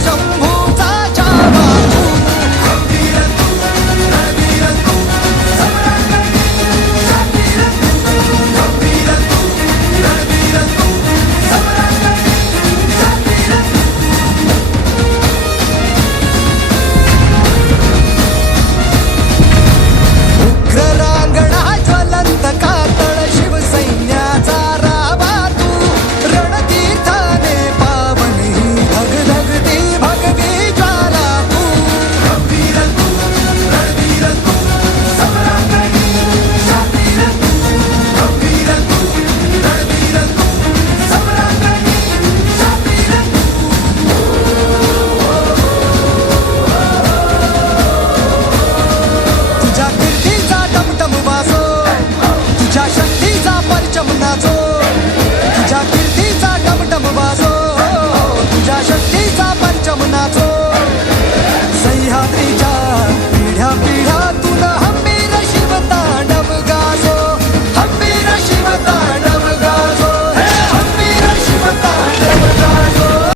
Sống